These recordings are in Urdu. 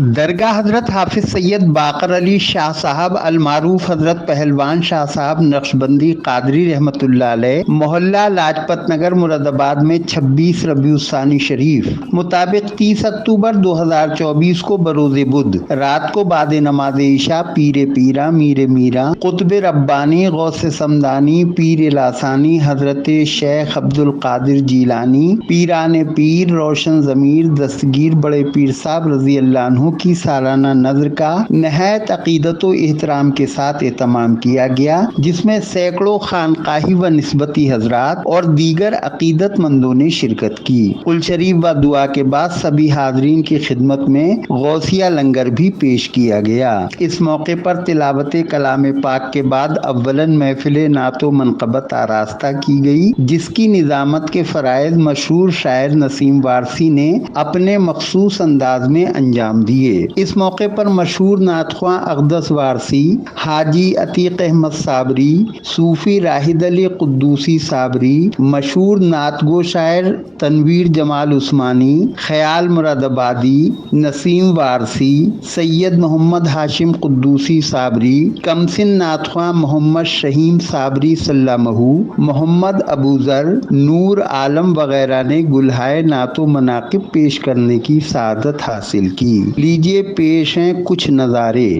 درگاہ حضرت حافظ سید باقر علی شاہ صاحب المعروف حضرت پہلوان شاہ صاحب نقشبندی قادری رحمۃ اللہ علیہ محلہ لاجپت نگر مراد آباد میں 26 ربیع الثانی شریف مطابق 30 اکتوبر 2024 کو بروز بدھ رات کو بعد نماز عشاء پیر پیرا میر میرا قطب ربانی غوث سمدانی پیر لاسانی حضرت شیخ عبد القادر جیلانی پیران پیر روشن ضمیر دستگیر بڑے پیر صاحب رضی اللہ عنہ کی سالانہ نظر کا نہایت عقیدت و احترام کے ساتھ اہتمام کیا گیا، جس میں سینکڑوں خانقاہی و نسبتی حضرات اور دیگر عقیدت مندوں نے شرکت کی۔ کل شریف و دعا کے بعد سبھی حاضرین کی خدمت میں غوثیہ لنگر بھی پیش کیا گیا۔ اس موقع پر تلاوت کلام پاک کے بعد اولاً محفل نعت و منقبت آراستہ کی گئی، جس کی نظامت کے فرائض مشہور شاعر نسیم وارسی نے اپنے مخصوص انداز میں انجام دیے۔ اس موقع پر مشہور نعت خواں اقدس وارسی، حاجی عتیق احمد صابری، صوفی راہد علی قدوسی صابری، مشہور نعت گو شاعر تنویر جمال عثمانی، خیال مراد آبادی، نسیم وارسی، سید محمد ہاشم قدوسی صابری، کمسن نعت خواں محمد شہیم صابری سلامہ، محمد ابو ذر، نور عالم وغیرہ نے گلہائے نعت و مناقب پیش کرنے کی سعادت حاصل کی۔ لیجیے پیش ہیں کچھ نظارے۔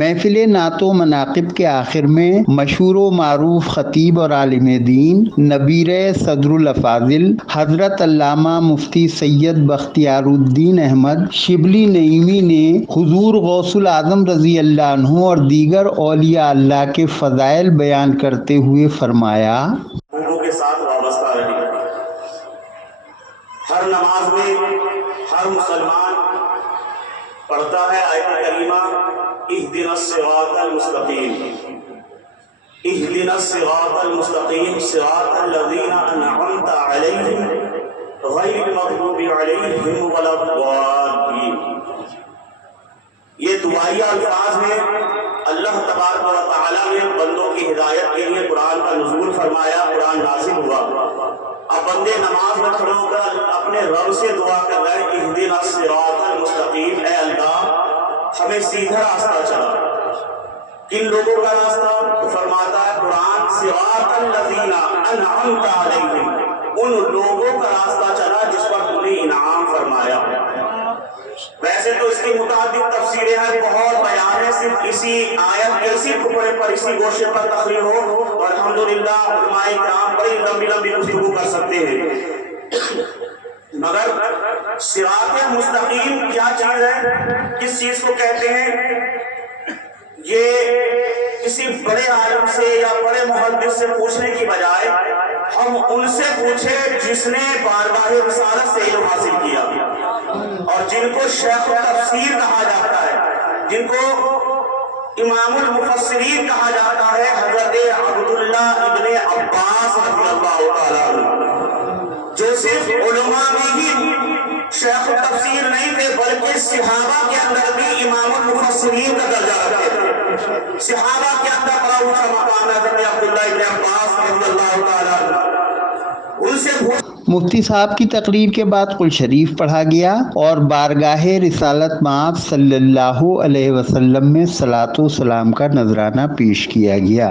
محفل نعت و مناقب کے آخر میں مشہور و معروف خطیب اور عالم دین نبیر صدر الافاضل حضرت علامہ مفتی سید بختیار الدین احمد شبلی نعیمی نے حضور غوث العظم رضی اللہ عنہ اور دیگر اولیاء اللہ کے فضائل بیان کرتے ہوئے فرمایا، لوگوں کے ساتھ وابستہ رہی۔ ہر نماز میں ہر مسلمان پڑھتا ہے آیت کریمہ اہدنا الصراط المستقیم، اہدنا الصراط المستقیم صراط الذین انعمت علیہم غیر المغضوب علیہم ولا الضالین۔ یہ دعائیہ الفاظ ہیں۔ اللہ تبارک و تعالیٰ نے بندوں کی ہدایت کے لیے قرآن کا نزول فرمایا، قرآن نازل ہوا۔ اب بندے نماز میں کھڑے ہو کر اپنے رب سے دعا کر رہے ہیں اہدنا الصراط المستقیم، اے اللہ ہمیں سیدھا راستہ چلا۔ کن لوگوں کا راستہ؟ فرماتا ہے قرآن صراط الذین انعمت علیہم، ان لوگوں کا راستہ چلا جس پر تم نے انعام فرمایا۔ ویسے تو اس کی متعدد تفسیریں ہیں، بہت بیان ہے، صرف اسی آیت کے اسی ٹکڑے پر، اسی گوشے پر تقریر ہو تو الحمدللہ علماء کرام بڑی لمبی لمبی گفتگو کر سکتے ہیں، مگر صراط مستقیم کیا چیز ہے، کس چیز کو کہتے ہیں، یہ کسی بڑے عالم سے یا بڑے محدث سے پوچھنے کی بجائے ہم ان سے پوچھیں جس نے بارگاہ رسالت سے علم حاصل کیا اور جن کو شیخ تفسیر کہا جاتا ہے، جن کو امام المفسرین کہا جاتا ہے، حضرت عبداللہ ابن عباس رضی اللہ تعالیٰ عنہ، جو صرف علماء میں ہی شیخ تفسیر نہیں تھے بلکہ صحابہ کے اندر بھی امام المفسرین کا درجہ رکھتے تھے، صحابہ کے اندر بڑا اونچا مقام ہے حضرت عبداللہ ابن عباس رضی اللہ تعالیٰ عنہ، ان سے مفتی صاحب کی تقریر کے بعد قل شریف پڑھا گیا اور بارگاہ رسالت مآب صلی اللہ علیہ وسلم میں صلاۃ و سلام کا نذرانہ پیش کیا گیا۔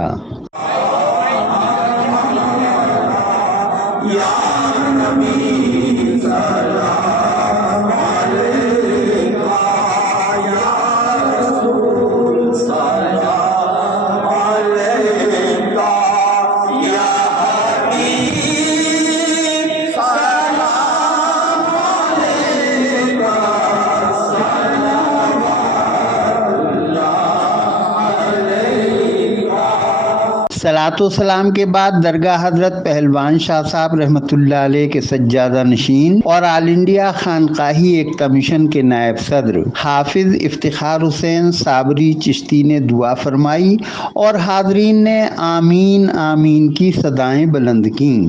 صلاۃ و سلام کے بعد درگاہ حضرت پہلوان شاہ صاحب رحمۃ اللہ علیہ کے سجادہ نشین اور آل انڈیا خانقاہی ایکتا مشن کے نائب صدر حافظ افتخار حسین صابری چشتی نے دعا فرمائی اور حاضرین نے آمین آمین کی صدائیں بلند کیں۔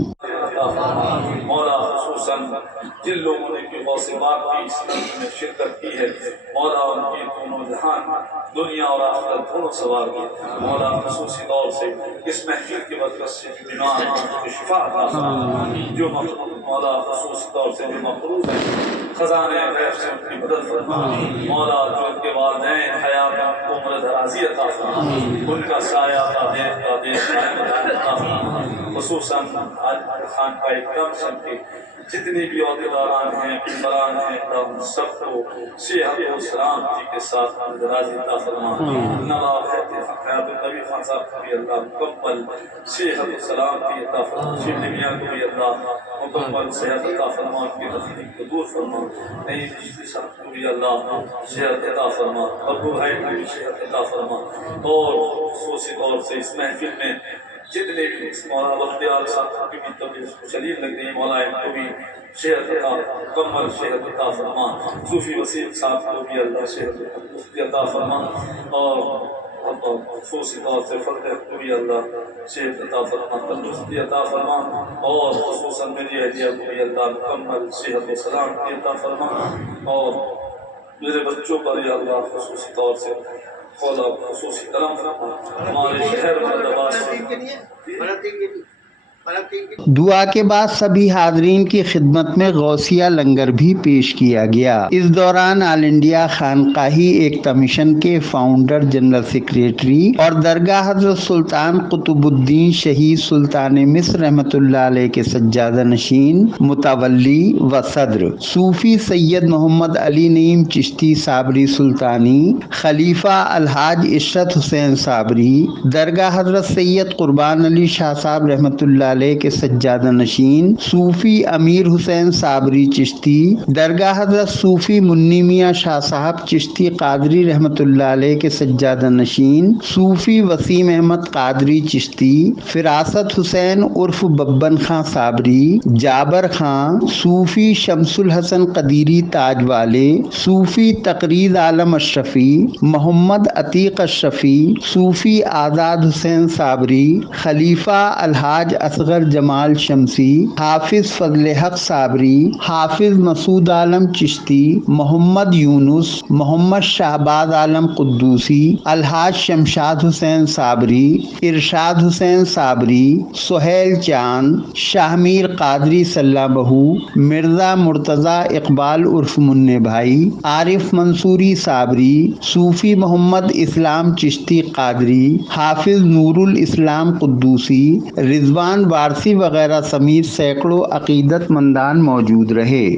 مولا خصوصاً جن لوگوں نے کہ غوث پاک کی اس نظر میں شرکت کی ہے، مولا ان کی دونوں جہان دنیا اور آخرت دونوں سوار کی، مولا خصوصی طور سے اس محفل کی برکت سے بیمار کو شفا عطا فرما، جو مولا خصوصی طور سے جو مقروض ہے خزانے غیب سے ان کی مدد فرما، مولا جو ان کے والدین حیات کو عمر دراز عطا فرما، ان کا سایہ قائم عطا فرما، خصوصاً خان کا ایک دم سن کے جتنی بھی عہدیداران ہیں ممبران ہیں ہم سب کو صحت و سلامتی کے ساتھ دراز عطا فرما، نواب حیات النبی خان صاحب کو بھی اللہ مکمل صحت و سلامتی عطا فرما، شیخ میاں کو بھی اللہ مکمل صحت عطا فرما، ان کی تکلیف کو دور فرما، نئی بجلی صاحب کو بھی اللہ صحت عطا فرما، ابو بھائی کو بھی صحت عطا فرما، اور خصوصی طور سے اس محفل میں جتنے بھی مولانا بختیار صاحب کی بھی طبیعت شدید لگ رہی ہے، مولا ان کو بھی صحت عطا مکمل صحت عطا فرما، صوفی وسیم صاحب کو بھی اللہ صحت عطا فرما، اور خصوصی طور سے فتح کو بھی اللہ صحت عطا فرما، تندرستی عطا فرما، اور خصوصاً میری اہلیہ کو بھی اللہ مکمل صحت و سلامتی عطا فرما، اور میرے بچوں پر یا اللہ خصوصی طور سے خدا خصوصی کرم فرما، ہمارے شہر دعا کے بعد سبھی حاضرین کی خدمت میں غوثیہ لنگر بھی پیش کیا گیا۔ اس دوران آل انڈیا خانقاہی ایکتا مشن کے فاؤنڈر جنرل سیکریٹری اور درگاہ حضرت سلطان قطب الدین شہید سلطان مصر رحمۃ اللہ علیہ کے سجادہ نشین متولی و صدر صوفی سید محمد علی نعیم چشتی صابری سلطانی، خلیفہ الحاج عشرت حسین صابری، درگاہ حضرت سید قربان علی شاہ صاحب رحمۃ اللہ علیہ کے سجادہ نشین صوفی امیر حسین صابری چشتی، درگاہ حضرت صوفی منی میاں شاہ صاحب چشتی قادری رحمۃ اللہ علیہ کے سجادہ نشین صوفی وسیم احمد قادری چشتی، فراست حسین عرف ببن خان صابری، جابر خان، صوفی شمس الحسن قدیری تاج والے، صوفی تقریر عالم اشرفی، محمد عتیق اشرفی، صوفی آزاد حسین صابری، خلیفہ الحاج اصغر جمال شمسی، حافظ فضل حق صابری، حافظ مسعود عالم چشتی، محمد یونس، محمد شہباز عالم قدوسی، الحاج شمشاد حسین صابری، ارشاد حسین صابری، سہیل چاند، شاہ میر قادری صلی بہو، مرزا مرتضی اقبال عرف منع بھائی، عارف منصوری صابری، صوفی محمد اسلام چشتی قادری، حافظ نور الاسلام قدوسی، رضوان وارسی وغیرہ سمیت سینکڑوں عقیدت مندان موجود رہے۔